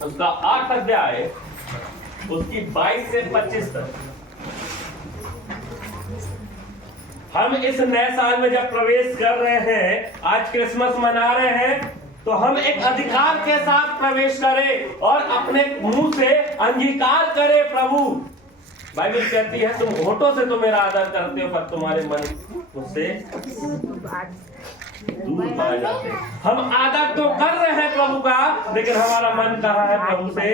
उसका 8 अध्याय उसकी 22 से 25 तक। हम इस नए साल में जब प्रवेश कर रहे हैं, आज क्रिसमस मना रहे हैं, तो हम एक अधिकार के साथ प्रवेश करें और अपने मुंह से अंगीकार करें। प्रभु, बाइबल कहती है तुम होठों से तो मेरा आदर करते हो, पर तुम्हारे मन मुझसे दूर पाए जाते हैं। हम आदर तो कर रहे हैं प्रभु का, लेकिन हमारा मन कहाँ है प्रभु से?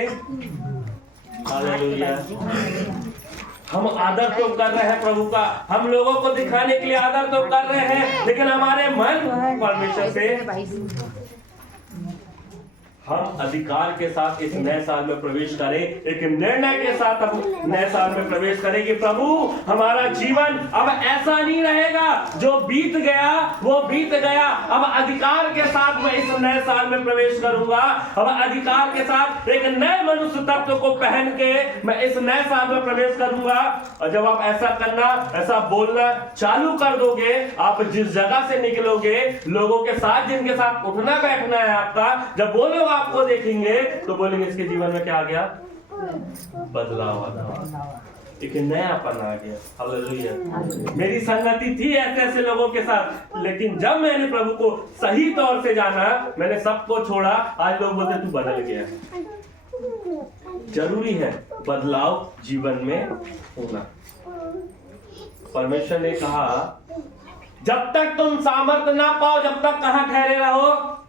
हालेलुया। हम आदर तो कर रहे हैं प्रभु का, हम लोगों को दिखाने के लिए आदर तो कर रहे हैं, लेकिन हमारे मन परमेश्वर से। हम अधिकार के साथ इस नए साल में प्रवेश करें, एक निर्णय के साथ हम नए साल में प्रवेश करें कि प्रभु हमारा जीवन अब ऐसा नहीं रहेगा, जो बीत गया वो बीत गया। अब अधिकार के साथ मैं इस नए साल में प्रवेश करूंगा। अब अधिकार के साथ एक नए मनुष्य तत्व को पहन के मैं इस नए साल में प्रवेश करूंगा। और जब आप ऐसा करना, ऐसा बोलना चालू कर दोगे, आप जिस जगह से निकलोगे, लोगों के साथ जिनके साथ उठना बैठना है आपका, जब वो लोग आपको देखेंगे तो बोलेंगे इसके जीवन में क्या आ गया? बदलाव आ गया, एक नयापन आ गया। हालेलुया। मेरी संगति थी ऐसे ऐसे लोगों के साथ, लेकिन जब मैंने प्रभु को सही तौर से जाना, मैंने सबको छोड़ा, आज लोग बोलते तू बदल गया। जरूरी है बदलाव जीवन में होना। परमेश्वर ने कहा जब तक तुम सामर्थ्य ना पाओ, जब तक कहां ठहरे रहो?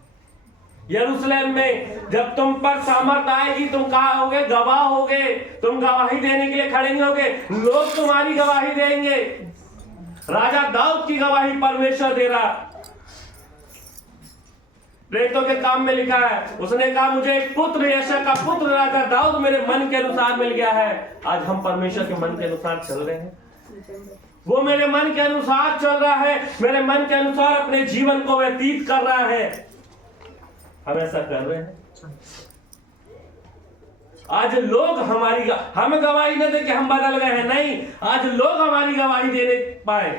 यरूशलेम में। जब तुम पर सामर्थ आएगी, तुम कहाँ होगे? गवाह होगे। तुम गवाही देने के लिए खड़े होगे, लोग तुम्हारी गवाही देंगे। राजा दाऊद की गवाही परमेश्वर दे रहा। प्रेरितों के काम में लिखा है, उसने कहा मुझे एक पुत्र, यशा का पुत्र राजा दाऊद मेरे मन के अनुसार मिल गया है। आज हम परमेश्वर के मन के अनुसार चल रहे हैं। वो मेरे मन के अनुसार चल रहा है, मेरे मन के अनुसार अपने जीवन को व्यतीत कर रहा है। हम ऐसा कर रहे हैं। आज लोग हमारी हम गवाही न दे कि हम बदल गए हैं, नहीं, आज लोग हमारी गवाही देने पाए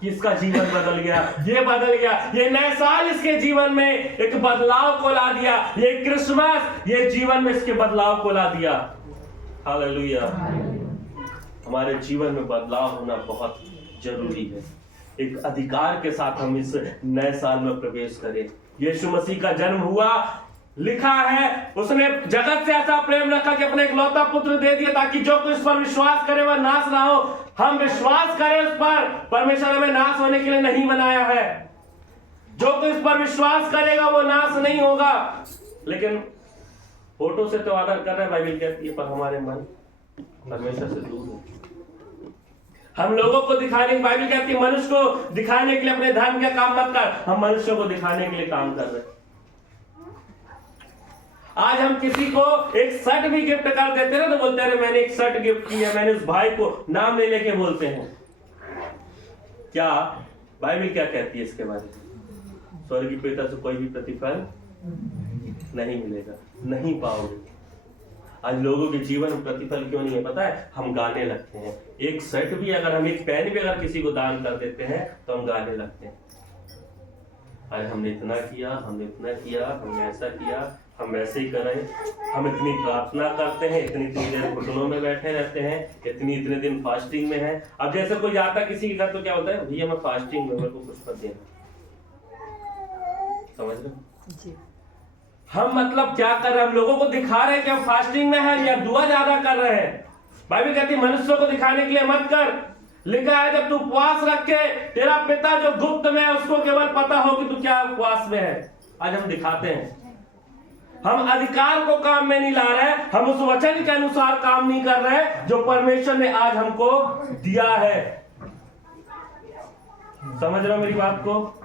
कि इसका जीवन बदल गया, ये बदल गया। ये नए साल इसके जीवन में एक बदलाव को ला दिया। ये क्रिसमस ये जीवन में इसके बदलाव को ला दिया। हालेलुया। हमारे जीवन में बदलाव होना बहुत जरूरी है। एक अधिकार के साथ हम इस नए साल में प्रवेश करें। यीशु मसीह का जन्म हुआ, लिखा है उसने जगत से ऐसा प्रेम रखा कि अपने इकलौता पुत्र दे दिया, ताकि जो कोई उस पर विश्वास करे वह नाश ना हो। हम विश्वास करें उस पर। परमेश्वर हमें नाश होने के लिए नहीं बनाया है। जो कोई उस पर विश्वास करेगा वो नाश नहीं होगा। लेकिन फोटो से तो आदर कर रहे हैं, बाइबल कहती है, पर हमारे मन परमेश्वर से दूर है। हम लोगों को दिखाने, बाइबल कहती है मनुष्य को दिखाने के लिए अपने धर्म के काम मत कर। हम मनुष्यों को दिखाने के लिए काम कर रहे हैं। आज हम किसी को एक शर्ट भी गिफ्ट कर देते हैं ना, तो बोलते हैं मैंने एक शर्ट गिफ्ट की है, मैंने उस भाई को नाम ले लेके बोलते हैं। क्या बाइबल क्या कहती है इसके बारे में? स्वर्गीय पिता से कोई भी प्रतिफल नहीं मिलेगा, नहीं पाओगे। आज लोगों के जीवन में प्रतिफल क्यों नहीं है पता है? हम गाने लगते हैं। एक शर्ट भी अगर हम, एक पेन भी अगर किसी को दान कर देते हैं तो हम गाने लगते हैं। आज हमने इतना किया, हमने इतना किया, हमने ऐसा किया, हम वैसे ही करें। हम इतनी प्रार्थना करते हैं, इतनी देर घुटनों में बैठे रहते हैं, इतने दिन फास्टिंग में है। अब जैसे कोई जाता किसी के घर तो क्या होता है, भैया मैं फास्टिंग में, मेरे को कुछ मत देना। समझ रहे? हम मतलब क्या कर रहे हैं? हम लोगों को दिखा रहे हैं कि हम फास्टिंग में हैं या दुआ ज्यादा कर रहे हैं। बाइबल कहती है मनुष्यों को दिखाने के लिए मत कर। लिखा है जब तू उपवास रखे, तेरा पिता जो गुप्त में है उसको केवल पता हो कि तू क्या उपवास में है। आज हम दिखाते हैं। हम अधिकार को काम में नहीं ला रहे, हम उस वचन के अनुसार काम नहीं कर रहे जो परमेश्वर ने आज हमको दिया है। समझ रहे हो मेरी बात को?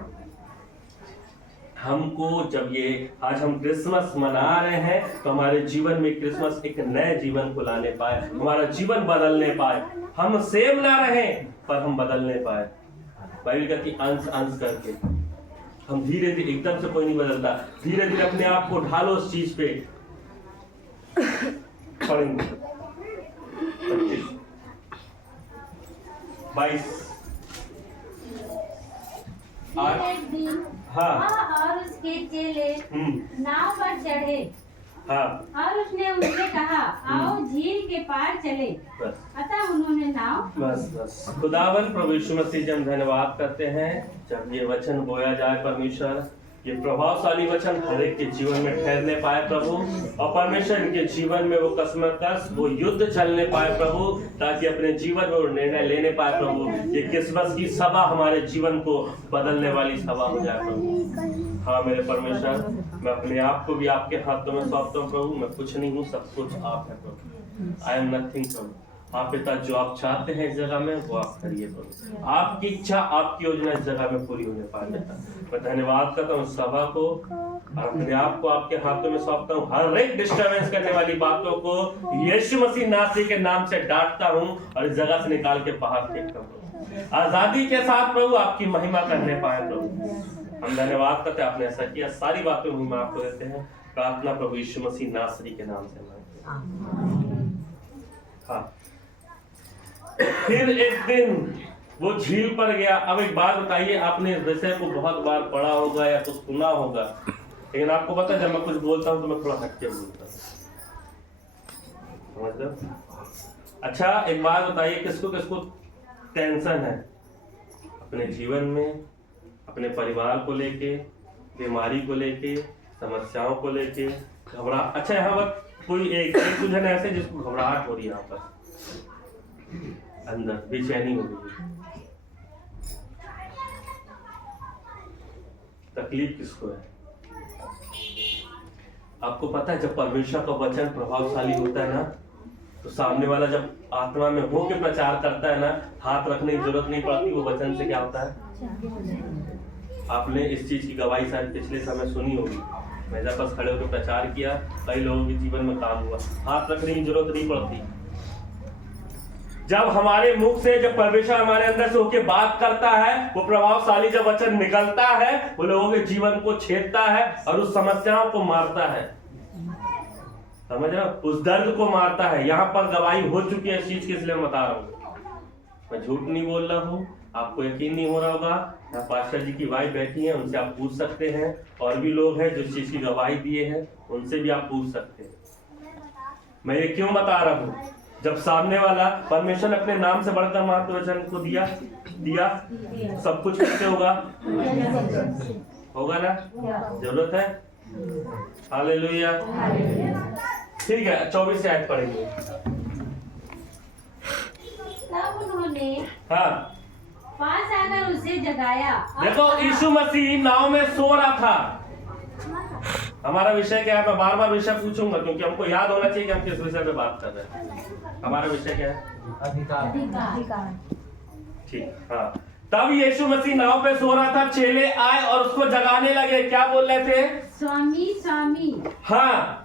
हमको जब ये आज हम क्रिसमस मना रहे हैं तो हमारे जीवन में क्रिसमस एक नए जीवन को लाने पाए, हमारा जीवन बदलने पाए। हम सेम ना रहे पर हम बदलने पाए। बाइबल कहती अंश अंश करके हम धीरे धीरे, एकदम से कोई नहीं बदलता, धीरे धीरे अपने आप को ढालो उस चीज पे। पढ़ेंगे 25 22 हाँ, और उसके चेले नाव पर चढ़े हाँ। और उसने उनसे कहा, आओ झील के पार चले। अतः उन्होंने नाव। बस खुदावन प्रभु यीशु मसीह जी हम धन्यवाद करते हैं जब ये वचन बोया जाए परमेश्वर, ये प्रभावशाली वचन हर एक के जीवन में ठहरने पाए प्रभु, और परमेश्वर इनके जीवन में वो कसमकस वो युद्ध चलने पाए प्रभु, ताकि अपने जीवन में वो निर्णय लेने पाए प्रभु। ये क्रिसमस की सभा हमारे जीवन को बदलने वाली सभा हो जाए प्रभु। हाँ मेरे परमेश्वर, मैं अपने आप को भी आपके हाथों में सौंपता हूँ प्रभु। मैं कुछ नहीं हूँ, सब कुछ आप है प्रभु। आई एम नथिंग प्रभु। आप पिता जो आप चाहते हैं इस जगह में वो आप करिए प्रभु। आपकी इच्छा आपकी योजना इस जगह में पूरी होने पाए बेटा। मैं धन्यवाद करता हूँ सभा को और अपने आप को आपके हाथों में सौंपता हूँ। हर एक डिस्टर्बेंस करने वाली बातों को यीशु मसीह नासरी के नाम से डांटता हूँ और इस जगह से निकाल के बाहर फेंकता हूँ। आजादी के साथ प्रभु आपकी महिमा करने पाए प्रभु। हम धन्यवाद करते हैं आपने ऐसा किया। सारी बातें महिमा आपको देते हैं। प्रार्थना प्रभु यीशु मसीह नासरी के नाम से मांगते हैं। हाँ। फिर एक दिन वो झील पर गया। अब एक बात बताइए, आपने इस विषय को बहुत बार पढ़ा होगा या कुछ सुना होगा, लेकिन आपको पता है जब मैं कुछ बोलता हूँ तो मैं थोड़ा हटके बोलता हूँ, मतलब अच्छा एक बात बताइए, किसको किसको टेंशन है अपने जीवन में, अपने परिवार को लेके, बीमारी को लेके, समस्याओं को लेके, घबराहट। अच्छा यहाँ पर कोई एक जन ऐसे जिसको घबराहट हो रही है, यहाँ पर अंदर बेचैनी हो रही है, तकलीफ किसको है? आपको पता है जब परमेश्वर का वचन प्रभावशाली होता है ना, तो सामने वाला जब आत्मा में हो के प्रचार करता है ना, हाथ रखने की जरूरत नहीं पड़ती, वो वचन से क्या होता है। आपने इस चीज की गवाही शायद पिछले समय सुनी होगी। मैं जब बस खड़े होकर प्रचार किया, कई लोगों के जीवन में काम हुआ, हाथ रखने की जरूरत नहीं पड़ती। जब हमारे मुख से जब परमेश्वर हमारे अंदर से होके बात करता है, वो प्रभावशाली जब वचन निकलता है, वो लोगों के जीवन को छेदता है और उस समस्याओं को मारता है। समझ रहे हो? उस दर्द को मारता है। यहाँ पर गवाही हो चुकी है इस चीज की, इसलिए मैं बता रहा हूँ। मैं झूठ नहीं बोल रहा हूँ, आपको यकीन नहीं हो रहा होगा। यहाँ पास्टर जी की वाइफ बैठी है, उनसे आप पूछ सकते हैं। और भी लोग हैं जो इस चीज की गवाही दिए हैं, उनसे भी आप पूछ सकते हैं। मैं ये क्यों बता रहा हूँ? जब सामने वाला परमेश्वर ने अपने नाम से बढ़कर महत्व वचन को दिया सब कुछ कैसे होगा? होगा ना? जरूरत है? हालेलुया। ठीक है, 24 से आयत पढ़ेंगे। तब उन्होंने हाँ पास आकर उसे जगाया। देखो यीशु मसीह नाव में सो रहा था। हमारा विषय क्या है? मैं बार बार विषय पूछूंगा क्योंकि हमको याद होना चाहिए कि हम किस विषय पे बात कर रहे हैं। हमारा विषय क्या है? अधिकार। ठीक, हाँ। तब यीशु मसीह नाव पे सो रहा था, चेले आए और उसको जगाने लगे। क्या बोल रहे थे? स्वामी स्वामी, हाँ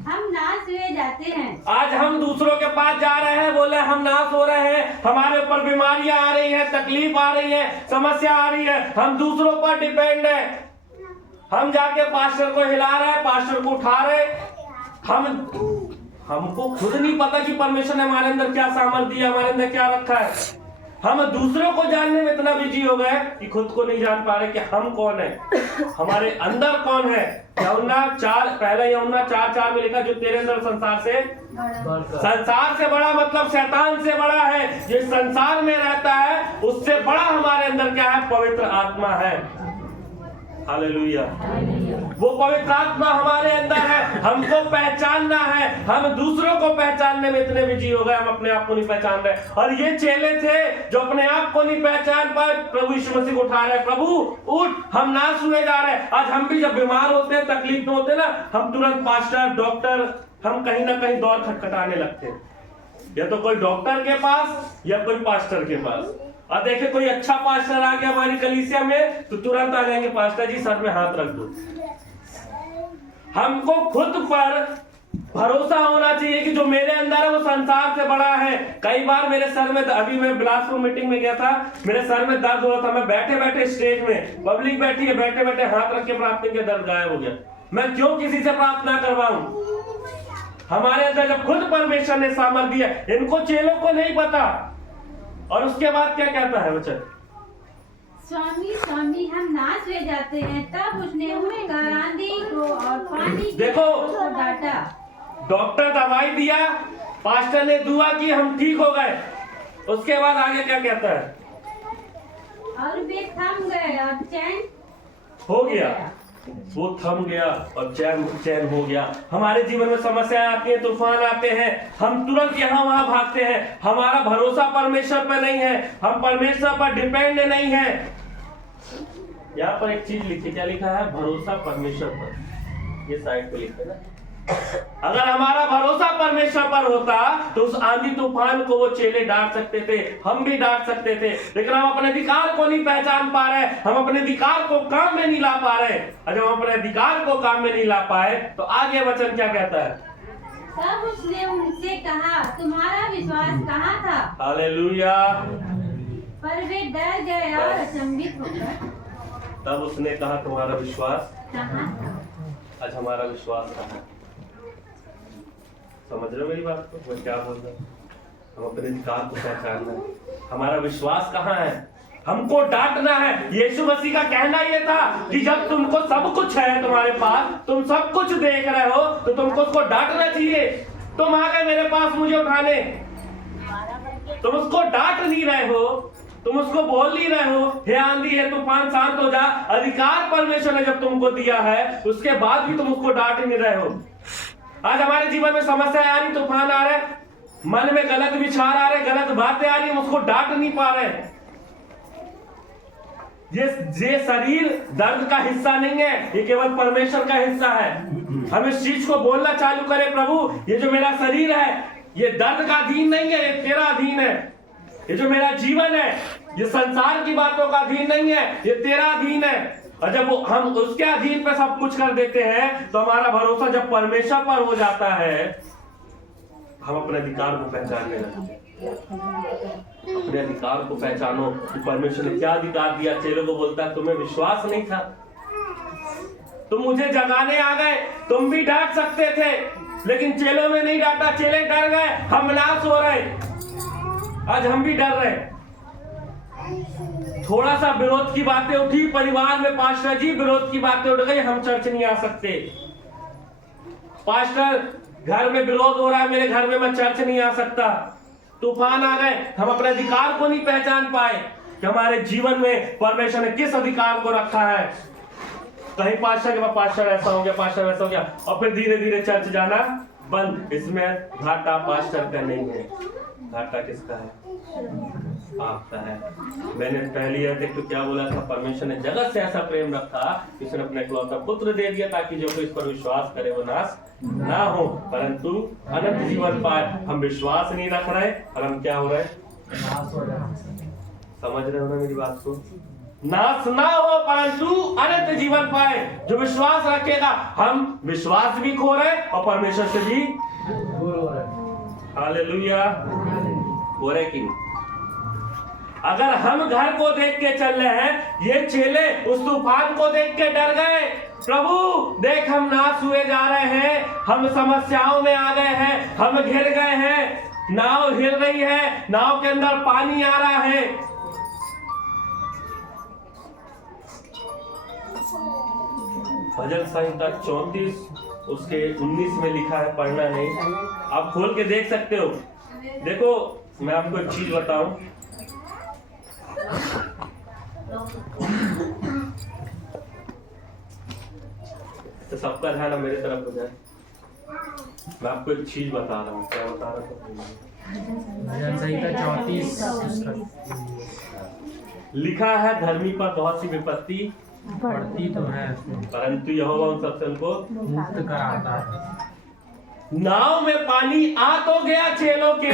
हम नाश हुए जाते हैं। आज हम दूसरों के पास जा रहे हैं, बोले हम नाश हो रहे हैं, हमारे ऊपर बीमारियां आ रही है, तकलीफ आ रही है, समस्या आ रही है, हम दूसरों पर डिपेंड है। हम जाके पास्टर को हिला रहे हैं, पास्टर को उठा रहे। हमको खुद नहीं पता कि परमेश्वर ने हमारे अंदर क्या सामर्थ्य दिया, हमारे अंदर क्या रखा है। हम दूसरों को जानने में इतना बिजी हो गए कि खुद को नहीं जान पा रहे कि हम कौन है, हमारे अंदर कौन है। यूहन्ना 4:4 में लिखा, जो तेरे अंदर संसार से बड़ा मतलब शैतान से बड़ा है, जो संसार में रहता है उससे बड़ा हमारे अंदर क्या है? पवित्र आत्मा है। हालेलुया। वो पवित्र आत्मा हमारे अंदर है, हमको पहचानना है। हम दूसरों को पहचानने में इतने बिजी हो गए, हम अपने आप को नहीं पहचान रहे। और ये चेले थे जो अपने आप को नहीं पहचान पाए, प्रभु यीशु मसीह को उठा रहे, प्रभु उठ, हम नाश हुए जा रहे हैं। आज हम भी जब बीमार होते हैं, तकलीफ में होते हैं ना, हम तुरंत पास्टर, डॉक्टर, हम कहीं ना कहीं दौड़ खटखटाने लगते हैं, या तो कोई डॉक्टर के पास या कोई पास्टर के पास। और देखे कोई अच्छा पास्टर आ गया हमारी कलीसिया में तो तुरंत आ जाएंगे, पास्टर जी सर में हाथ रख दो। हमको खुद पर भरोसा होना चाहिए कि जो मेरे अंदर है वो संसार से बड़ा है। कई बार मेरे सर में, अभी मैं बिलासपुर मीटिंग में गया था, मेरे सर में दर्द हो रहा था। मैं बैठे बैठे स्टेज में, पब्लिक बैठी है, बैठे बैठे हाथ रख के प्रार्थना किया, दर्द गायब हो गया। मैं क्यों किसी से प्रार्थना करवाऊं? हमारे अंदर जब खुद परमेश्वर ने सामर्थ्य दिया, इनको चेलों को नहीं पता। और उसके बाद क्या कहता है वचन? स्वामी स्वामी हम नाश हो जाते हैं। तब उसने उठकर आंधी को और पानी देखो, को डांटा। डॉक्टर दवाई दिया, पास्टर ने दुआ की, हम ठीक हो गए। उसके बाद आगे क्या कहता है? और वे थम गए और चैन हो गया। वो थम गया और चैन हो गया। हमारे जीवन में समस्याएं आती हैं, तूफान आते हैं, हम तुरंत यहाँ वहां भागते हैं। हमारा भरोसा परमेश्वर पर नहीं है, हम परमेश्वर पर डिपेंड नहीं है। यहाँ पर एक चीज लिखी, क्या लिखा है? भरोसा परमेश्वर पर। ये साइड पे लिखा है ना। अगर हमारा भरोसा परमेश्वर पर होता तो उस आंधी तूफान को वो चेले डांट सकते थे, हम भी डांट सकते थे। लेकिन हम अपने अधिकार को नहीं पहचान पा रहे, हम अपने अधिकार को काम में नहीं ला पा रहे। और जब हम अपने अधिकार को काम में नहीं ला पाए तो आगे वचन क्या कहता है? तब उसने उनसे कहा, तुम्हारा विश्वास कहाँ था? हालेलुया। पर वे डर गए और अचंभित होकर। तब उसने कहा, तुम्हारा विश्वास कहाँ था? आज हमारा विश्वास कहाँ है? समझ रहे हो मेरी बात को? मैं क्या बोल रहा हूँ? हम अपने अधिकार को पहचानना है। हमारा विश्वास कहाँ है? हमको डांटना है। यीशु मसीह का कहना यह था कि जब तुमको सब कुछ है, तुम्हारे पास तुम सब कुछ देख रहे हो, तो तुमको उसको डांटना चाहिए। तुम आ गए मेरे पास मुझे उठाने, तुम उसको डांट नहीं रहे हो, तुम उसको बोल नहीं रहे हो, हे आंधी हे तूफान शांत हो जा। अधिकार परमेश्वर ने जब तुमको दिया है, उसके बाद भी तुम उसको डांट नहीं रहे हो। आज हमारे जीवन में समस्या आ रही, तूफान आ रहे, मन में गलत विचार आ रहे, गलत बातें आ रही, हम उसको डांट नहीं पा रहे। ये शरीर दर्द का हिस्सा नहीं है, ये केवल परमेश्वर का हिस्सा है। हम इस चीज को बोलना चालू करें, प्रभु ये जो मेरा शरीर है ये दर्द का अधीन नहीं है, ये तेरा अधीन है। ये जो मेरा जीवन है ये संसार की बातों का अधीन नहीं है, ये तेरा अधीन है। और जब हम उसके अधीन पे सब कुछ कर देते हैं तो हमारा भरोसा जब परमेश्वर पर हो जाता है, हम अपने अधिकार को पहचानने लगते हैं। अपने अधिकार को पहचानो कि परमेश्वर ने क्या अधिकार दिया। चेलों को बोलता है, तुम्हें विश्वास नहीं था, तुम मुझे जगाने आ गए, तुम भी डांट सकते थे, लेकिन चेलों ने नहीं डांटा। चेले डर गए, हम नाश हो रहे, आज हम भी डर रहे। थोड़ा सा विरोध की बातें उठी, परिवार में पास्टर जी विरोध की बातें उठ गई, हम चर्च नहीं आ सकते। पास्टर घर में विरोध हो रहा है, मेरे घर में मैं चर्च नहीं आ सकता। तूफान आ गए, हम अपने अधिकार को नहीं पहचान पाए कि हमारे जीवन में परमेश्वर ने किस अधिकार को रखा है। कहीं पास्टर के बाद पास्टर ऐसा हो गया, पास्टर वैसा हो गया, और फिर धीरे धीरे चर्च जाना बंद। इसमें घाटा पास्टर का नहीं है, घाटा किसका है? आपका है। मैंने पहली अध्याय तो क्या बोला था? परमेश्वर ने जगत से ऐसा प्रेम रखा कि उसने अपने इकलौता पुत्र दे दिया ताकि जो कोई इस पर विश्वास करे वो नाश ना हो परंतु अनंत जीवन पाए। हम विश्वास नहीं रख रहे और हम क्या हो रहे? समझ रहे हो ना मेरी बात को? नाश ना हो परंतु अनंत जीवन पाए। जो विश्वास रखेगा, हम विश्वास भी खो रहे और परमेश्वर से भी हालेलुया हो रहे कि अगर हम घर को देख के चल रहे हैं, ये चेले उस तूफान को देख के डर गए। प्रभु देख हम नाश हुए जा रहे हैं, हम समस्याओं में आ गए हैं, हम घिर गए हैं, नाव हिल रही है, नाव के अंदर पानी आ रहा है। भजन संहिता 34 उसके 19 में लिखा है, पढ़ना नहीं, आप खोल के देख सकते हो। देखो मैं आपको एक चीज बताऊं, तो सबका ध्यान मेरे तरफ हो जाए। मैं आपको एक चीज बता रहा हूँ। क्या बता रहा था? संहिता 34 लिखा है, धर्मी पर बहुत सी विपत्ति पड़ती तो है परंतु यहोवा उन सबसे उनको मुक्त कराता है। नाव में पानी आ तो गया चेलों के,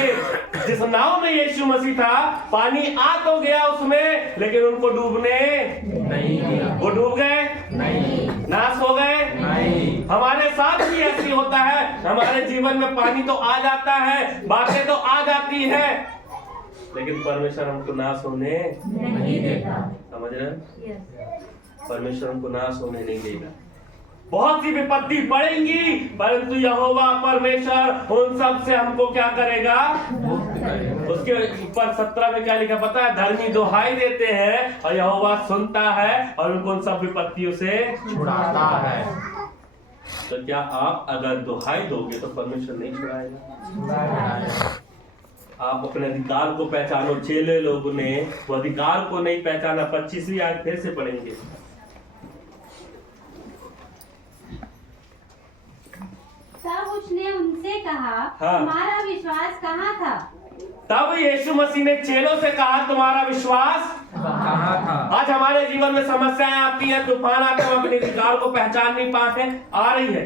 जिस नाव में यीशु मसीह था पानी आ तो गया उसमें, लेकिन उनको डूबने नहीं दिया। वो डूब गए नहीं, नाश हो गए नहीं। हमारे साथ भी ऐसी होता है। हमारे जीवन में पानी तो आ जाता है, बातें तो आ जाती है, लेकिन परमेश्वर हमको नाश होने नहीं देता। समझ रहे हैं? परमेश्वर हमको नाश होने नहीं देगा। बहुत सी विपत्ति पड़ेंगी, परंतु यहोवा परमेश्वर उन सब से हमको क्या करेगा? उसके ऊपर 17 में क्या लिखा पता है? धर्मी दुहाई देते हैं और यहोवा सुनता है और उनको उन सब विपत्तियों से छुड़ाता है। तो क्या आप अगर दुहाई दोगे तो परमेश्वर नहीं छुड़ाएगा? आप अपने अधिकार को पहचानो। चेले लोगों ने वो अधिकार को नहीं पहचाना। 25वीं आयत फिर से पढ़ेंगे। तब उसने उनसे कहा, हाँ। तुम्हारा विश्वास कहाँ था? तब यीशु मसीह ने चेलों से कहा, तुम्हारा विश्वास कहाँ था? आज हमारे जीवन में समस्याएं आती हैं, तूफान आते हैं, हम अपने अधिकार को पहचान नहीं पाते, आ रही है।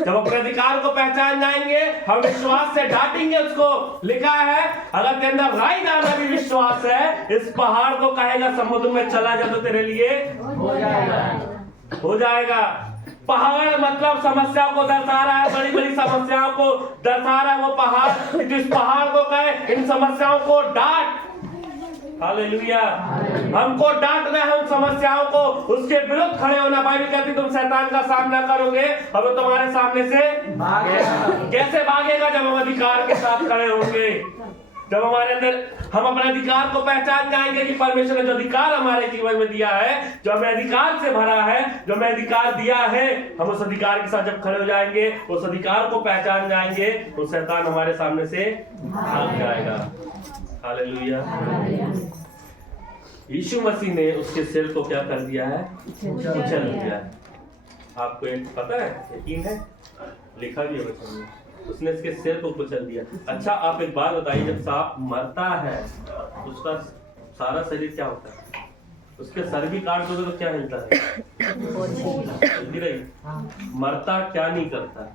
जब अपने अधिकार को पहचान जाएंगे, हम विश्वास से डांटेंगे उसको। लिखा है, अगर तेरे अंदर राई दाना भी विश्वास है, इस पहाड़ को कहेगा समुद्र में चला जा तो तेरे लिए हो जाएगा। पहाड़ मतलब समस्या को दर्शा रहा है, बड़ी बड़ी समस्याओं को दर्शा रहा है वो पहाड़। इस पहाड़ को कहे, इन समस्याओं को डांट। हालेलुया। हमको डांटना है उन समस्याओं को, उसके विरुद्ध खड़े होना। बाइबल कहती तुम शैतान का सामना करोगे और वो तुम्हारे सामने से भागेगा। कैसे भागेगा? जब हम अधिकार के साथ खड़े होंगे, जब हमारे अंदर हम अपने अधिकार को पहचान जाएंगे कि परमेश्वर ने जो अधिकार हमारे जीवन में दिया है, जो हमें अधिकार से भरा है, जो हमें अधिकार दिया है, हम उस अधिकार के साथ जब खड़े हो जाएंगे, उस अधिकार को पहचान जाएंगे, तो शैतान हमारे सामने से भाग जाएगा। हालेलुया। यीशु मसीह ने उसके सिर को क्या कर दिया है? कुचल दिया है। आपको एक पता है, यकीन है, लिखा भी है वचन में, उसने इसके सिर को कुचल दिया। अच्छा, आप एक बात बताइए, जब सांप मरता है उसका सारा शरीर क्या होता है? उसके सर भी काट दोगे तो क्या हिलता है? हिलती रही। मरता क्या नहीं करता?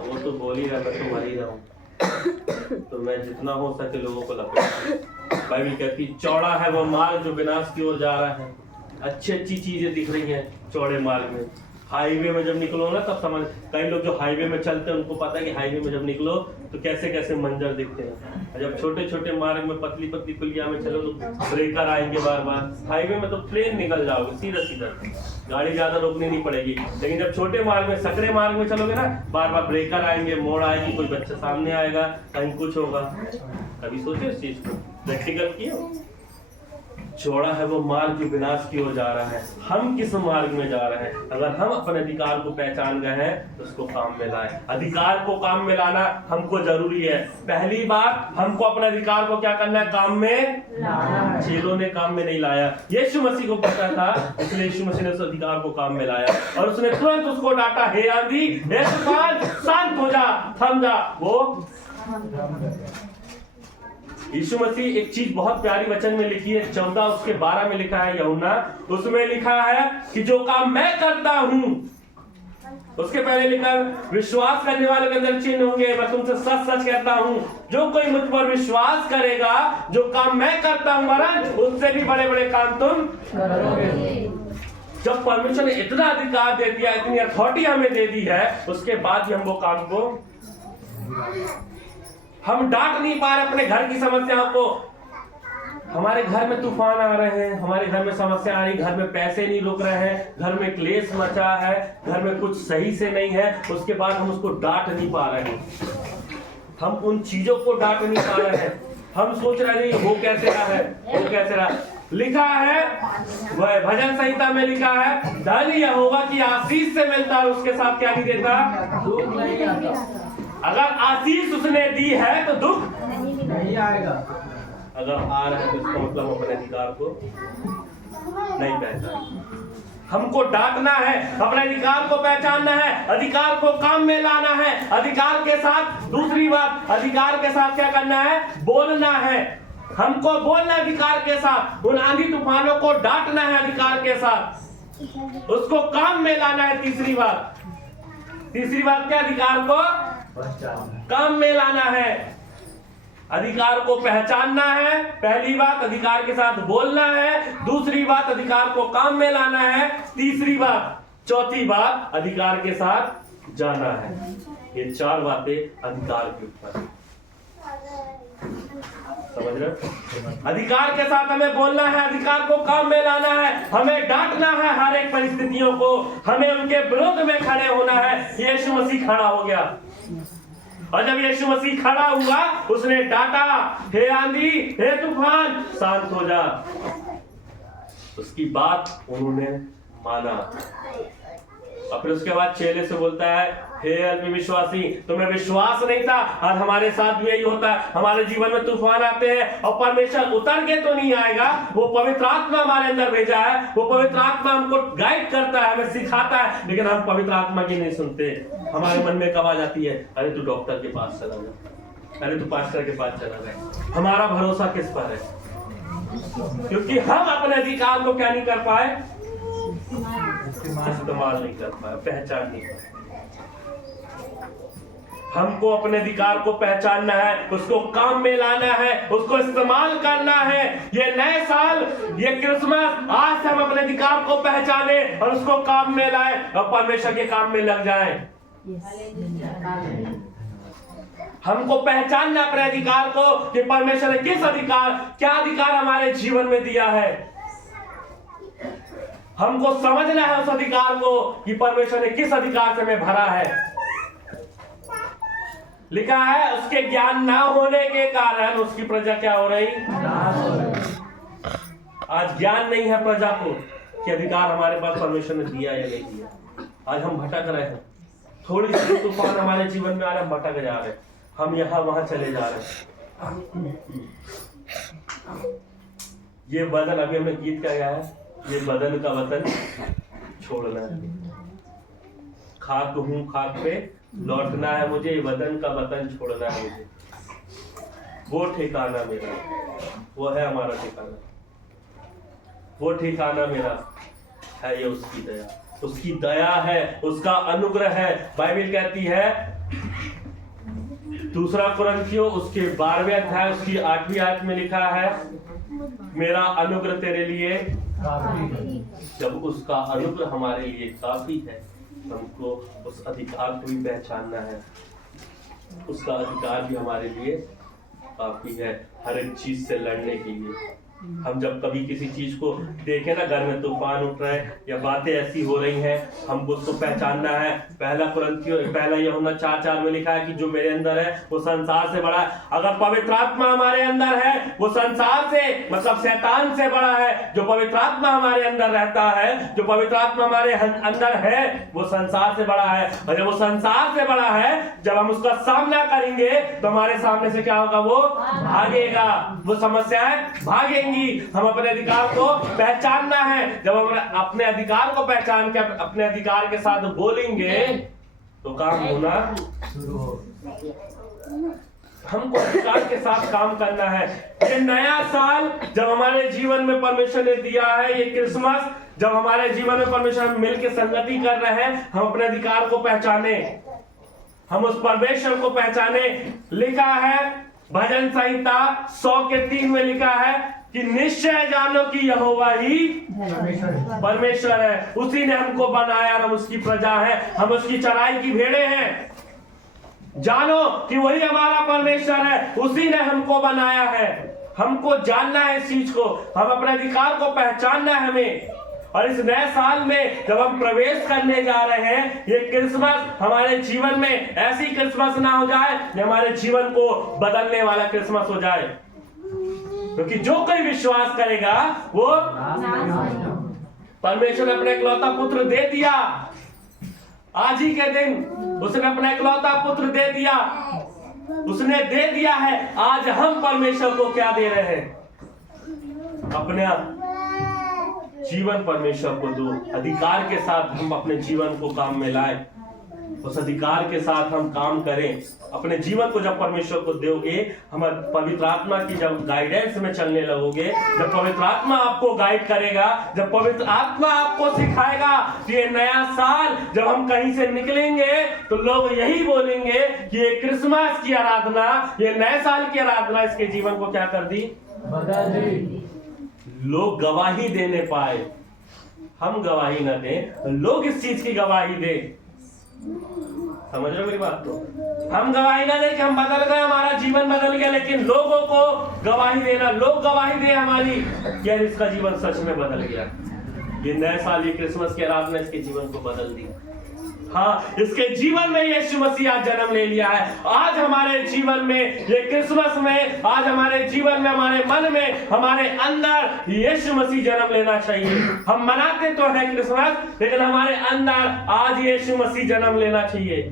वो तो बोल ही रहा, मैं तो मर ही रहा हूँ, तो मैं जितना हो सके लोगों को लपेटूं। बाइबल कहती चौड़ा है वो मार्ग जो विनाश की ओर जा रहा है। अच्छी अच्छी चीजें दिख रही हैं चौड़े मार्ग में। हाईवे में जब निकलो ना तब समझ, कई लोग जो हाईवे में चलते हैं उनको पता है कि हाईवे में जब निकलो तो कैसे कैसे मंजर दिखते हैं। जब छोटे छोटे मार्ग में पतली पतली पुलिया में चलो तो ब्रेकर आएंगे बार बार। हाईवे में तो प्लेन निकल जाओगे सीधा सीधा, गाड़ी ज्यादा रोकनी नहीं पड़ेगी। लेकिन जब छोटे मार्ग में, सकरे मार्ग में चलोगे ना, बार बार ब्रेकर आएंगे, मोड़ आएगी, कोई बच्चा सामने आएगा, कहीं कुछ होगा। कभी सोचे इस चीज को? प्रैक्टिकल किया? चौड़ा है वो मार्ग जो विनाश की ओर जा रहा है। हम किस मार्ग में जा रहे हैं? अगर हम अपने अधिकार को पहचान गए हैं तो उसको काम में लाएं। अधिकार को काम में लाना हमको जरूरी है। पहली बात, हमको अपने अधिकार को क्या करना है? काम में लाना। चेलों ने काम में नहीं लाया, यीशु मसीह को पता था, इसलिए यीशु मसीह ने उस अधिकार को काम में लाया और उसने तुरंत उसको डांटा, हे आंधी, हे तूफान, शांत हो जा, थम जा। वो यीशु मसीह एक चीज बहुत प्यारी वचन में लिखी है, 14:12 में लिखा है यूहन्ना, उसमें लिखा है कि जो काम मैं करता हूं, उसके पहले लिखा है विश्वास करने वाले के अंदर चिन्ह होंगे। मैं तुमसे सच सच कहता हूं, जो कोई मुझ पर विश्वास करेगा, जो काम मैं करता हूं महाराज, उससे भी बड़े बड़े काम तुम करोगे। जब परमेश्वर ने इतना अधिकार दे दिया, इतनी अथॉरिटी हमें दे दी है, उसके बाद भी हम वो काम को हम डांट नहीं पा रहे अपने घर की समस्याओं को। हमारे घर में तूफान आ रहे हैं, हमारे घर में समस्या आ रही, घर में पैसे नहीं रुक रहे हैं, घर में क्लेश मचा है, घर में कुछ सही से नहीं है, उसके बाद हम उसको डांट नहीं पा रहे हैं। हम उन चीजों को डांट नहीं पा रहे हैं। हम सोच रहे हैं वो कैसे रहा है, वो कैसे रहा। लिखा है, वह भजन संहिता में लिखा है, धन यहोवा की आशीष से मिलता है, उसके साथ क्या नहीं देता? दुख नहीं आता। अगर आशीष उसने दी है तो दुख नहीं आएगा। अगर आ रहा है तो इसका मतलब अपने अधिकार को नहीं पहचान। हमको डांटना है, अपने अधिकार को पहचानना है, अधिकार को काम में लाना है। अधिकार के साथ, दूसरी बात, अधिकार के साथ क्या करना है? बोलना है। हमको बोलना अधिकार के साथ, उन आंधी तूफानों को डांटना है अधिकार के साथ, उसको काम में लाना है। तीसरी बात क्या? अधिकार को काम में लाना है, अधिकार को पहचानना है। पहली बात, अधिकार के साथ बोलना है। दूसरी बात, अधिकार को काम में लाना है। तीसरी बात, चौथी बात, अधिकार के साथ जाना है। ये चार बातें अधिकार के ऊपर। समझ रहे हो? अधिकार के साथ हमें बोलना है, अधिकार को काम में लाना है, हमें डांटना है हर एक परिस्थितियों को, हमें उनके विरोध में खड़े होना है। यीशु मसीह खड़ा हो गया, और जब यीशु मसीह खड़ा हुआ, उसने डांटा, हे आंधी, हे तूफान, शांत हो जा। उसकी बात उन्होंने माना। और फिर उसके बाद चेले से बोलता है, हे अल्पविश्वासी, तुम्हें विश्वास नहीं था, और हमारे साथ भी यही होता है। हमारे जीवन में तूफान आते हैं और परमेश्वर उतर के तो नहीं आएगा, वो पवित्र आत्मा हमारे अंदर भेजा है, वो पवित्र आत्मा हमको गाइड करता है, हमें सिखाता है, लेकिन हम पवित्र आत्मा की नहीं सुनते। हमारे मन में कब आ जाती है, अरे तू डॉक्टर के पास चला जा, अरे तू पास्टर के पास चला जा। हमारा भरोसा किस पर है? क्योंकि हम अपने अधिकार को क्या नहीं कर पाए, इस्तेमाल नहीं कर पाए, पहचान नहीं पाए। हमको अपने अधिकार को पहचानना है, उसको काम में लाना है, उसको इस्तेमाल करना है। ये नए साल, ये क्रिसमस, आज से हम अपने अधिकार को पहचाने और उसको काम में लाए और परमेश्वर के काम में लग जाएं। हमको पहचानना अपने अधिकार को कि परमेश्वर ने किस अधिकार, क्या अधिकार हमारे जीवन में दिया है। हमको समझना है उस अधिकार को कि परमेश्वर ने किस अधिकार से हमें भरा है। लिखा है, उसके ज्ञान ना होने के कारण उसकी प्रजा क्या हो रही? आज ज्ञान नहीं है प्रजा को कि अधिकार हमारे पास परमेश्वर ने दिया या नहीं दिया। आज हम भटक रहे हैं, थोड़ी सी तूफान हमारे जीवन में आ रहे, हम भटक जा रहे हैं, हम यहाँ वहां चले जा रहे हैं। ये बदन, अभी हमने गीत का गाया है, ये बदन का वतन छोड़ना है। खाक हूँ, खाक पे लौटना है मुझे, ये बदन का वतन छोड़ना है मुझे। वो ठिकाना मेरा, वो है हमारा ठिकाना, वो ठिकाना मेरा है। ये उसकी दया, उसकी दया है, उसका अनुग्रह है। बाइबल कहती है, दूसरा कुरिन्थियों उसके 12वें अध्याय उसकी 8वीं आयत में लिखा है, मेरा अनुग्रह तेरे लिए काफी है। जब उसका अनुग्रह हमारे लिए काफी है, हमको उस अधिकार को भी पहचानना है। उसका अधिकार भी हमारे लिए काफी है हर एक चीज से लड़ने के लिए। हम जब कभी किसी चीज को देखें ना, घर में तूफान उठ रहे हैं या बातें ऐसी हो रही हैं, हमको उसको पहचानना है। पहला यूहन्ना 4:4 में लिखा है कि जो मेरे अंदर है वो संसार से बड़ा है। अगर पवित्र आत्मा हमारे अंदर है, वो संसार से, मतलब शैतान से बड़ा है। जो पवित्र आत्मा हमारे अंदर रहता है, जो पवित्र आत्मा हमारे अंदर है, वो संसार से बड़ा है। और जब वो संसार से बड़ा है, जब हम उसका सामना करेंगे तो हमारे सामने से क्या होगा? वो भागेगा, वो समस्याएं भागेंगी। हम अपने अधिकार को पहचानना है। जब हम अपने अधिकार को पहचान के अपने अधिकार के साथ बोलेंगे तो काम होना शुरू हो। हमको अधिकार के साथ काम करना है। ये नया साल जब हमारे जीवन में परमेश्वर ने दिया है, ये क्रिसमस जब हमारे जीवन में परमेश्वर मिलकर संगति कर रहे हैं, हम अपने अधिकार को पहचाने, हम उस परमेश्वर को पहचाने। लिखा है भजन संहिता 100:3 में लिखा है कि निश्चय जानो कि यहोवा ही परमेश्वर है, उसी ने हमको बनाया, हम उसकी प्रजा है, हम उसकी चराई की भेड़े हैं। जानो कि वही हमारा परमेश्वर है, उसी ने हमको बनाया है। हमको जानना है इस चीज को, हम अपने अधिकार को पहचानना है हमें। और इस नए साल में जब हम प्रवेश करने जा रहे हैं, ये क्रिसमस हमारे जीवन में ऐसी क्रिसमस ना हो जाए कि हमारे जीवन को बदलने वाला क्रिसमस हो जाए। क्योंकि जो कोई विश्वास करेगा वो, परमेश्वर ने अपना इकलौता पुत्र दे दिया। आज ही के दिन उसने अपना इकलौता पुत्र दे दिया, उसने दे दिया है। आज हम परमेश्वर को क्या दे रहे हैं? अपना जीवन परमेश्वर को दो। अधिकार के साथ हम अपने जीवन को काम में लाए, उस अधिकार के साथ हम काम करें। अपने जीवन को जब परमेश्वर को दोगे, हम पवित्र आत्मा की जब गाइडेंस में चलने लगोगे, जब पवित्र आत्मा आपको गाइड करेगा, जब पवित्र आत्मा आपको सिखाएगा कि ये नया साल जब हम कहीं से निकलेंगे तो लोग यही बोलेंगे कि ये क्रिसमस की आराधना, ये नए साल की आराधना इसके जीवन को क्या कर दी? बदल दी। लोग गवाही देने पाए, हम गवाही न दें, लोग इस चीज की गवाही दें। समझ रहे हो मेरी बात को? हम गवाही ना दे कि हम बदल गए, हमारा जीवन बदल गया, लेकिन लोगों को गवाही देना, लोग गवाही दे हमारी कि यार इसका जीवन सच में बदल गया। ये नए साल, ये क्रिसमस की रात में इसके जीवन को बदल दी। हाँ, इसके जीवन में यीशु मसीह आज जन्म ले लिया है। आज हमारे जीवन में, ये क्रिसमस में, आज हमारे जीवन में, हमारे मन में, हमारे अंदर यीशु मसीह जन्म लेना चाहिए। हम मनाते तो हैं क्रिसमस, लेकिन हमारे अंदर आज यीशु मसीह जन्म लेना चाहिए।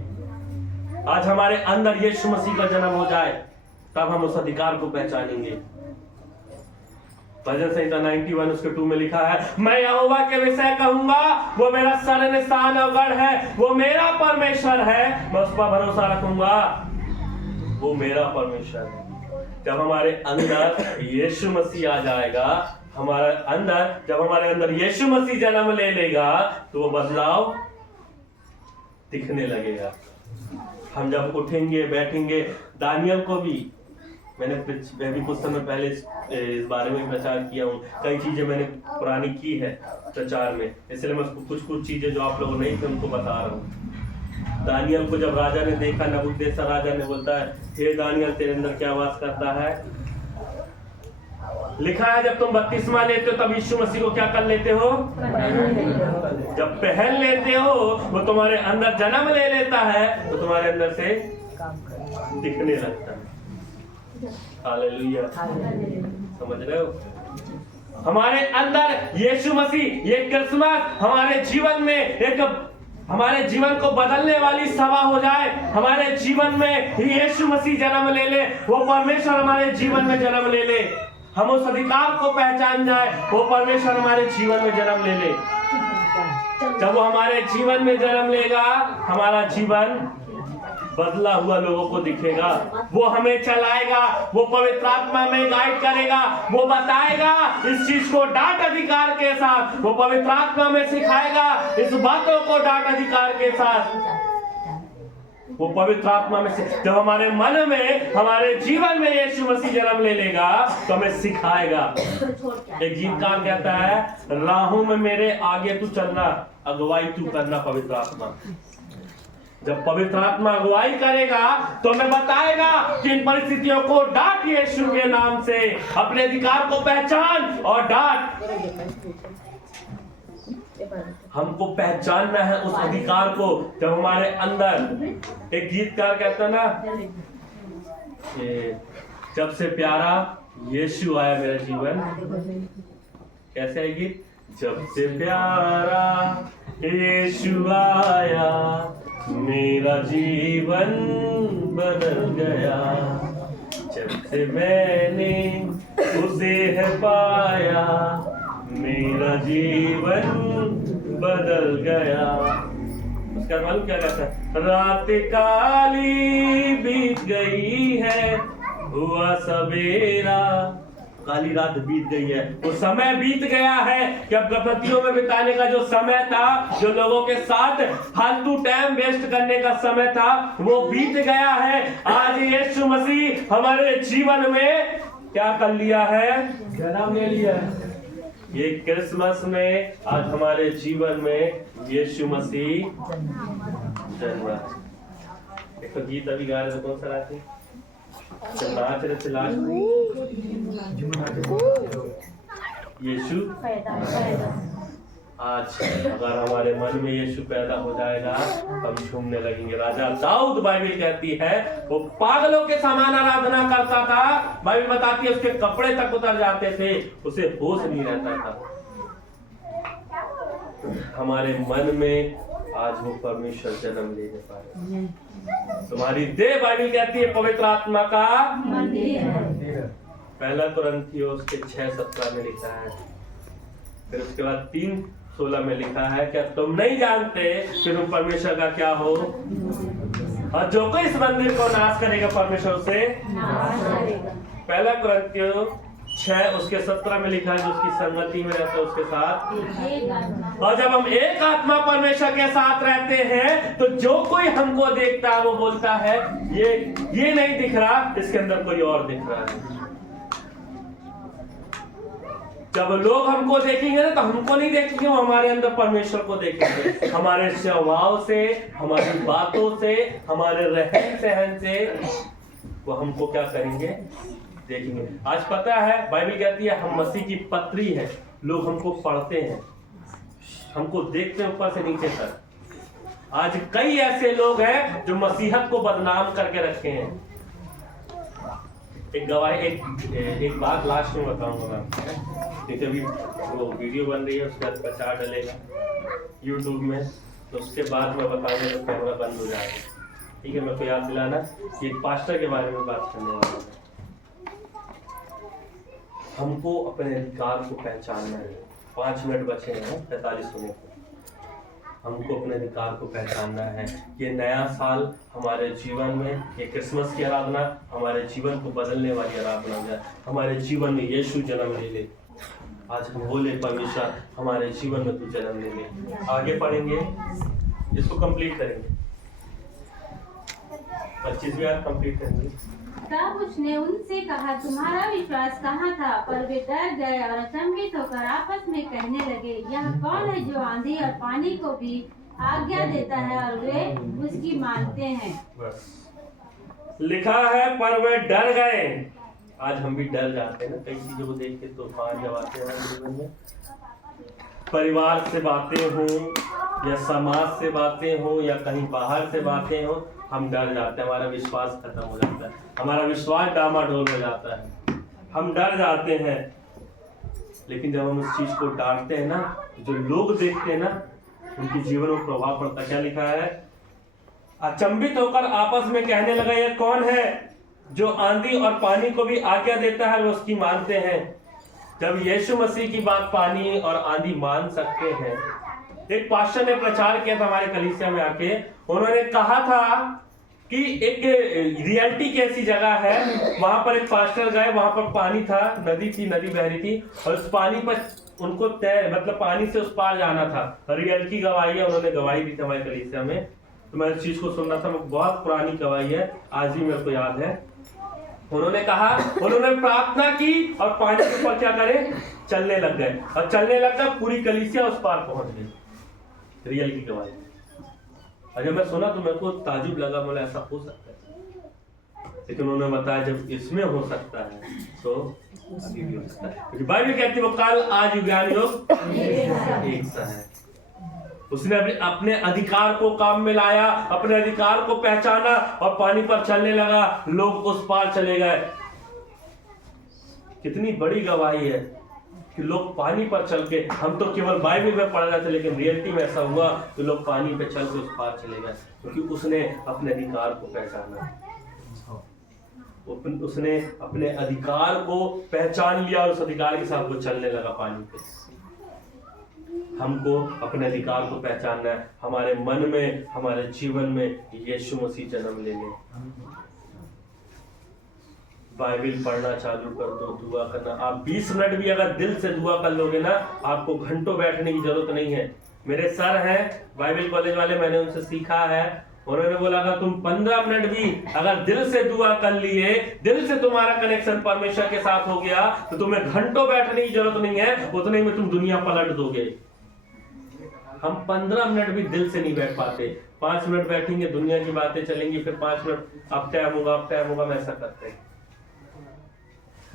आज हमारे अंदर यीशु मसीह का जन्म हो जाए, तब हम उस अधिकार को पहचानेंगे। भजन संहिता 91 उसके 2 में लिखा है, मैं यहोवा के विषय कहूंगा, वो मेरा शरण और गढ़ है, वो मेरा परमेश्वर है, मैं उस पर भरोसा रखूंगा, वो मेरा परमेश्वर है। जब हमारे अंदर यीशु मसीह आ जाएगा, हमारे अंदर, जब हमारे अंदर यीशु मसीह जन्म ले लेगा, तो वो बदलाव दिखने लगेगा। हम जब उठेंगे, बैठेंगे, दानियल को भी मैंने भी कुछ समय पहले इस बारे में प्रचार किया हूँ। कई चीजें मैंने पुरानी की है प्रचार में, इसलिए मैं कुछ चीजें जो आप लोग नहीं थे उनको बता रहा हूँ। दानियल को जब राजा ने देखा, नबूकदनेस्सर राजा ने बोलता है, हे दानियल तेरे अंदर क्या वास करता है? लिखा है जब तुम बपतिस्मा लेते हो तब यीशु मसीह को क्या कर लेते हो? जब पहन लेते हो, वो तुम्हारे अंदर जन्म ले लेता है, तो तुम्हारे अंदर से दिखने लगता है। हालेलुया, समझ रहे हो? हमारे अंदर यीशु मसीह, ये क्रिसमस हमारे जीवन में एक, हमारे जीवन को बदलने वाली सभा हो जाए। हमारे जीवन में यीशु मसीह जन्म ले ले, वो परमेश्वर हमारे जीवन में जन्म ले ले, हम उस अधिकार को पहचान जाए, वो परमेश्वर हमारे जीवन में जन्म ले ले। जब वो हमारे जीवन में जन्म लेगा, हमारा जीवन बदला हुआ लोगों को दिखेगा, वो हमें चलाएगा, वो पवित्र आत्मा में गाइड करेगा, वो बताएगा इस चीज को डांट अधिकार के साथ, वो पवित्र आत्मा में सिखाएगा इस बातों को डांट अधिकार के साथ, वो पवित्र आत्मा में से। जब हमारे मन में, हमारे जीवन में यीशु मसीह जन्म ले लेगा, तो हमें सिखाएगा। एक गीतकार कहता है, राहों में मेरे आगे तू चलना, अगुवाई तू करना पवित्र आत्मा। जब पवित्र आत्मा अगुवाई करेगा, तो हमें बताएगा कि इन परिस्थितियों को डांट यीशु के नाम से, अपने अधिकार को पहचान और डांट। हमको पहचानना है उस अधिकार को। जब हमारे अंदर, एक गीतकार कहता ना, जब से प्यारा यीशु आया मेरा जीवन, कैसे है गीत? जब से प्यारा यीशु आया मेरा जीवन बदल गया, जब से मैंने उसे है पाया मेरा जीवन बदल गया। उसका मालूम क्या कहता है? रात काली बीत गई है, हुआ सवेरा, काली रात बीत गई है, वो समय बीत गया है कि अब गपतियों में बिताने का जो समय था, जो लोगों के साथ फालतू टाइम वेस्ट करने का समय था, वो बीत गया है। आज यीशु मसीह हमारे जीवन में क्या कर लिया है? जन्म ले लिया है। ये क्रिसमस में आज हमारे जीवन में यीशु मसीह जन्मा। एक तो गीत अभी गा रहे थे, कौन सा रात है? नाच रहे थे लास्ट में, यीशु आज अगर हमारे मन में यीशु पैदा हो जाएगा, हम झूमने लगेंगे। राजा दाऊद, बाइबल कहती है, वो पागलों के समान आराधना करता था। बाइबल बताती है उसके कपड़े तक उतर जाते थे, उसे होश नहीं रहता था। हमारे मन में आज वो परमेश्वर जन्म लेने पाए। तुम्हारी देह, बाइबल कहती है, पवित्र आत्मा का मंदिर है। पहला कुरिन्थियों उसके 6:17 में लिखा है। फिर उसके बाद 3:16 में लिखा है, क्या तुम नहीं जानते कि तुम परमेश्वर का क्या हो, और जो कोई इस मंदिर को नाश करेगा परमेश्वर उसे नाश करेगा। पहला कुरिन्थियों 6 उसके 17 में लिखा है, जो उसकी संगति में रहता है उसके साथ। और जब हम एक आत्मा परमेश्वर के साथ रहते हैं, तो जो कोई हमको देखता है वो बोलता है ये नहीं दिख रहा, इसके अंदर कोई और दिख रहा है। जब लोग हमको देखेंगे ना तो हमको नहीं देखेंगे, वो हमारे अंदर परमेश्वर को देखेंगे। हमारे स्वभाव से, हमारी बातों से, हमारे रहन सहन से वो हमको क्या करेंगे, देखेंगे। आज पता है बाइबल कहती है हम मसीह की पत्री है, लोग हमको पढ़ते हैं, हमको देखते हैं ऊपर से नीचे तक। आज कई ऐसे लोग हैं जो मसीहत को बदनाम करके रखे हैं। एक गवाही, एक बात लास्ट में बताऊंगा मैं, क्योंकि अभी वो वीडियो बन रही है, उसका प्रचार डलेगा यूट्यूब में, तो उसके बाद मैं बताऊंगा तो कैमरा बंद हो जाएगा। ठीक है, मेरे को याद दिलाना कि एक पास्टर के बारे में बात करने वाला हूँ। हमको अपने अधिकार को पहचानना है। 5 मिनट बचे हैं 45 होने को। हमको अपने अधिकार को पहचानना है। ये नया साल हमारे जीवन में, ये क्रिसमस की आराधना हमारे जीवन को बदलने वाली आराधना है। हमारे जीवन में यीशु जन्म ले ले। आज हम बोले परमेश्वर हमारे जीवन में तू जन्म ले ले। आगे पढ़ेंगे, इसको कंप्लीट करेंगे, 25वीं आयत कंप्लीट करेंगे। तब उसने उनसे कहा, तुम्हारा विश्वास कहाँ था? पर वे डर गए और अचंभित होकर आपस में कहने लगे, यह कौन है जो आंधी और पानी को भी आज्ञा देता है और वे उसकी मानते हैं। बस लिखा है पर वे डर गए। आज हम भी डर जाते हैं ना कई चीजों को देख के, तूफान जब आते हैं हमारे जीवन में, परिवार से बातें हो या समाज से बातें हो या कहीं बाहर से बातें हो, हम डर जाते हैं, हमारा विश्वास खत्म हो जाता है, हमारा विश्वास डामाडोल हो जाता है, हम डर जाते हैं। लेकिन जब हम उस चीज को डांटते हैं ना, जो लोग देखते हैं ना, उनके जीवन में प्रभाव पड़ता है। क्या लिखा है? अचंभित होकर आपस में कहने लगा, यह कौन है जो आंधी और पानी को भी आज्ञा देता है, वो उसकी मानते हैं। जब यीशु मसीह की बात पानी और आंधी मान सकते हैं। एक पास्टर ने प्रचार किया था हमारे कलीसिया में आके, उन्होंने कहा था कि एक रियलिटी की ऐसी जगह है, वहां पर एक पास्टर गए, वहां पर पानी था, नदी थी, नदी बह रही थी, और उस पानी पर उनको तैर, मतलब पानी से उस पार जाना था। रियलिटी गवाही है, उन्होंने गवाही दी थी हमारे कलीसिया में, तो मैं इस चीज को सुन रहा था, बहुत पुरानी गवाही है, आज भी मेरे को याद है। उन्होंने कहा, उन्होंने प्रार्थना की और पानी के ऊपर क्या करे, चलने लग गए, और चलने लग गए, पूरी कलीसिया उस पार पहुंच गई। रियल की गवाही। और जब मैं सुना तो मेरे को ताजुब लगा, बोला ऐसा हो सकता है, लेकिन उन्होंने बताया जब इसमें हो सकता है तो अभी भी हो सकता है, क्योंकि बाइबल कहती है वो काल आज ज्ञान योग एक सा है। उसने अपने अधिकार को काम में लाया, अपने अधिकार को पहचाना और पानी पर चलने लगा, लोग उस पार चले गए। कितनी बड़ी गवाही है कि लोग पानी पर चल के, हम तो केवल बाइबल में पढ़ रहे थे, लेकिन रियलिटी में ऐसा हुआ कि लोग पानी पे चल के उस पार चले गए, क्योंकि उसने अपने अधिकार को पहचाना, उसने अपने अधिकार को पहचान लिया और उस अधिकार के साथ वो चलने लगा पानी पे। हमको अपने अधिकार को पहचानना है। हमारे मन में, हमारे जीवन में यीशु मसीह जन्म ले ले। बाइबल पढ़ना चालू कर दो, दुआ करना। आप 20 मिनट भी अगर दिल से दुआ कर लोगे ना, आपको घंटों बैठने की जरूरत नहीं है। मेरे सर हैं बाइबल कॉलेज वाले, मैंने उनसे सीखा है, उन्होंने बोला अगर तुम 15 मिनट भी अगर दिल से दुआ कर लिए, दिल से तुम्हारा कनेक्शन परमेश्वर के साथ हो गया, तो तुम्हें घंटों बैठने की जरूरत नहीं है, उतने में तुम दुनिया पलट दोगे। हम 15 मिनट भी दिल से नहीं बैठ पाते। 5 मिनट बैठेंगे, दुनिया की बातें चलेंगी, फिर 5 मिनट अब टाइम होगा, अब टाइम होगा, हम ऐसा करते हैं।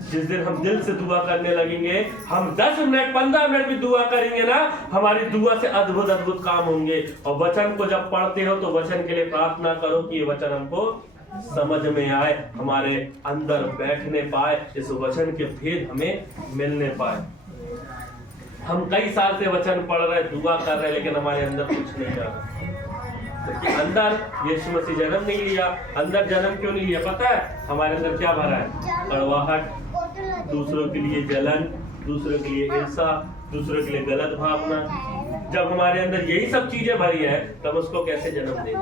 जिस दिन हम दिल से दुआ करने लगेंगे, हम 10 मिनट 15 मिनट भी दुआ करेंगे ना, हमारी दुआ से अद्भुत अद्भुत काम होंगे। और वचन को जब पढ़ते हो तो वचन के लिए प्रार्थना करो कि ये वचन हमको समझ में आए, हमारे अंदर बैठने पाए, इस वचन के भेद हमें मिलने पाए। हम कई साल से वचन पढ़ रहे, दुआ कर रहे, लेकिन हमारे अंदर कुछ नहीं जा रहा, क्योंकि अंदर यीशु मसीह जन्म नहीं लिया। अंदर जन्म क्यों नहीं लिया पता है? हमारे अंदर क्या भरा है? कड़वाहट, दूसरों के लिए जलन, दूसरों के लिए ईर्ष्या, दूसरों के लिए गलत भावना। जब हमारे अंदर यही सब चीजें भरी है, तब उसको कैसे जन्म दें?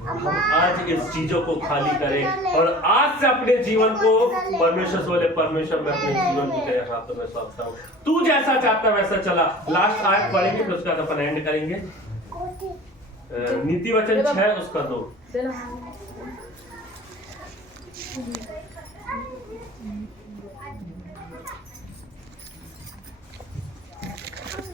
हम आज इस चीजों को खाली करें और आज से अपने जीवन को परमेश्वर से बोले, परमेश्वर मैं अपने जीवन को तेरे हाथों में सौंपता हूँ, तू जैसा चाहता वैसा चला। लास्ट आयत पढ़ेंगे, फिर उसका अपन एंड करेंगे। नीति वचन 6 उसका 2।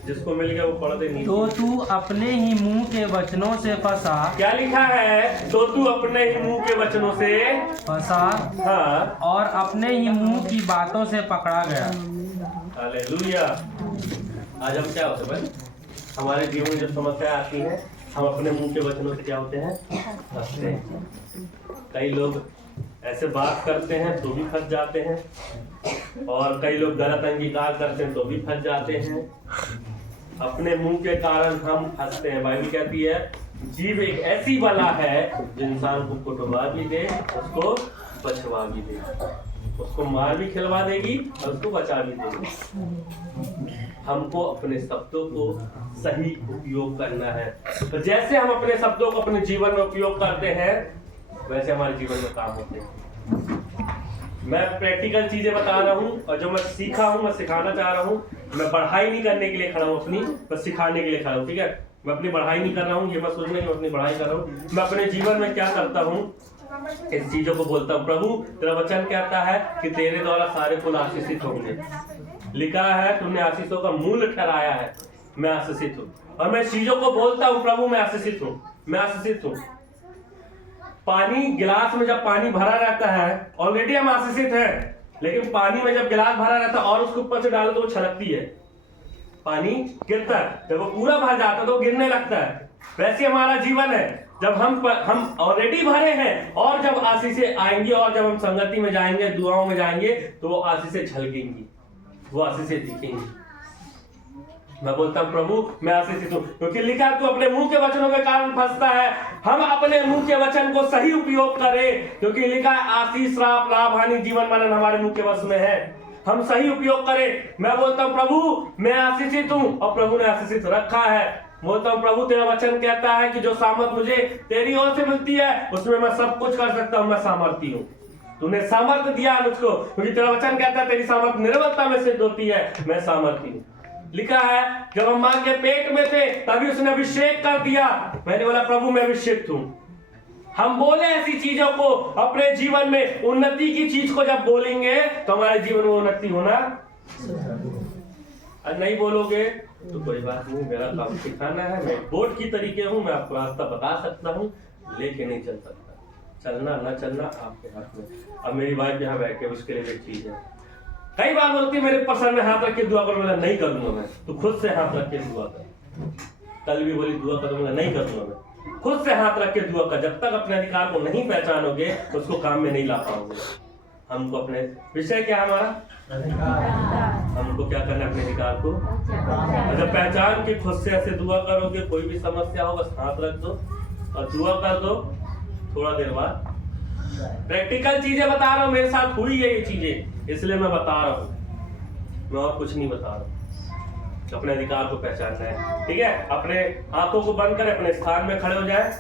जिसको मिल गया वो पढ़ दे नीचे। तो तू अपने ही मुंह के वचनों से फंसा। क्या लिखा है? तो तू अपने ही मुंह के वचनों से फंसा। हाँ, और अपने ही मुंह की बातों से पकड़ा गया। हालेलुया। आज हम क्या होते हैं भाई, हमारे जीवन में जब समस्या आती है हम अपने मुंह के वचनों से क्या होते हैं? फंसते हैं। कई लोग ऐसे बात करते हैं तो भी फंस जाते हैं, और कई लोग गलत अंगीकार करते हैं तो भी फंस जाते हैं। अपने मुंह के कारण हम फंसते हैं। बाइबल कहती है जीभ एक ऐसी बला है जो इंसान को कुटवा भी दे, उसको बचवा भी दे, उसको मार भी खिलवा देगी और उसको बचा भी देगी। हमको अपने शब्दों को सही उपयोग करना है। तो जैसे हम अपने शब्दों को अपने जीवन में उपयोग करते हैं वैसे हमारे जीवन में काम होते हैं। मैं प्रैक्टिकल चीजें बता रहा हूँ, और जो मैं सीखा हूँ मैं सिखाना चाह रहा हूँ। मैं पढ़ाई नहीं करने के लिए खड़ा हूँ अपनी, बस सिखाने के लिए खड़ा हूँ। ठीक है, मैं अपनी पढ़ाई नहीं कर रहा हूँ, ये मत सोचना कि मैं अपनी पढ़ाई कर रहा हूँ। मैं अपने जीवन में क्या करता हूँ, इस चीजों को बोलता हूँ। प्रभु तेरा वचन कहता है कि तेरे द्वारा सारे कुल आशीषित होंगे। लिखा है तुमने आशीषों का मूल ठहराया है, मैं आशीषित हूँ। और मैं चीजों को बोलता हूँ प्रभु मैं आशीषित हूँ, मैं आशीषित हूँ। पानी गिलास में जब पानी भरा रहता है ऑलरेडी हम आशीषित हैं, लेकिन पानी में जब गिलास भरा रहता है और उसके ऊपर से डालो तो वो छलकती है, पानी गिरता है। जब वो पूरा भर जाता है तो वो गिरने लगता है। वैसे हमारा जीवन है, जब हम ऑलरेडी भरे हैं और जब आशीषें आएंगी और जब हम संगति में जाएंगे, दुआओं में जाएंगे, तो वो आशीषें झलकेंगी, वो आशीषें दिखेंगी। मैं बोलता हूँ प्रभु मैं आशीषित हूँ, क्योंकि लिखा तू अपने मुंह के वचनों के कारण फंसता है। हम अपने मुंह के वचन को सही उपयोग करें, क्योंकि लिखा है आशीष श्राप लाभ हानि जीवन मरण हमारे मुंह के वश में है। हम सही उपयोग करें। मैं बोलता हूँ प्रभु मैं आशीषित हूँ, और प्रभु ने आशीषित रखा है। बोलता हूँ प्रभु तेरा वचन कहता है कि जो सामर्थ मुझे तेरी ओर से मिलती है उसमें मैं सब कुछ कर सकता हूँ, मैं सामर्थी हूँ। तूने सामर्थ दिया मुझको, क्योंकि तेरा वचन कहता है तेरी सामर्थ निर्बलता में सिद्ध होती है, मैं सामर्थी हूँ। लिखा है जब हम मां के पेट में थे तभी उसने अभिषेक कर दिया। मैंने बोला प्रभु मैं अभिषेक हूँ। हम बोले ऐसी चीजों को अपने जीवन में, उन्नति की चीज को जब बोलेंगे तो हमारे जीवन में उन्नति होना। और नहीं बोलोगे तो कोई बात नहीं, मेरा काम सिखाना है। मैं बोर्ड की तरीके हूँ, मैं आपको रास्ता बता सकता हूँ, लेके नहीं चल सकता। चलना ना चलना आपके हाथ में। अब मेरी वाइफ यहाँ बैठे उसके लिए एक चीज है, कई बार बोलती है मेरे पर में हाथ रख के दुआ करो, मैं नहीं करूंगा। मैं तो खुद से हाथ रख के दुआ कर। कल भी बोली दुआ करो, मैं नहीं करूंगा। मैं खुद से हाथ रख के दुआ कर। जब तक अपने अधिकार को नहीं पहचानोगे तो उसको काम में नहीं ला पाओगे। हमको अपने विषय क्या हमारा हमको क्या करना है, अपने अधिकार को जब पहचान के खुद से ऐसे दुआ करोगे, कोई भी समस्या हो बस हाथ रख दो और दुआ कर दो। थोड़ा देर बाद प्रैक्टिकल चीजें बता रहा हूँ, मेरे साथ हुई है ये चीजें, इसलिए मैं बता रहा हूँ, मैं और कुछ नहीं बता रहा हूँ। अपने अधिकार को पहचानना है। ठीक है, अपने हाथों को बंद करें, अपने स्थान में खड़े हो जाए।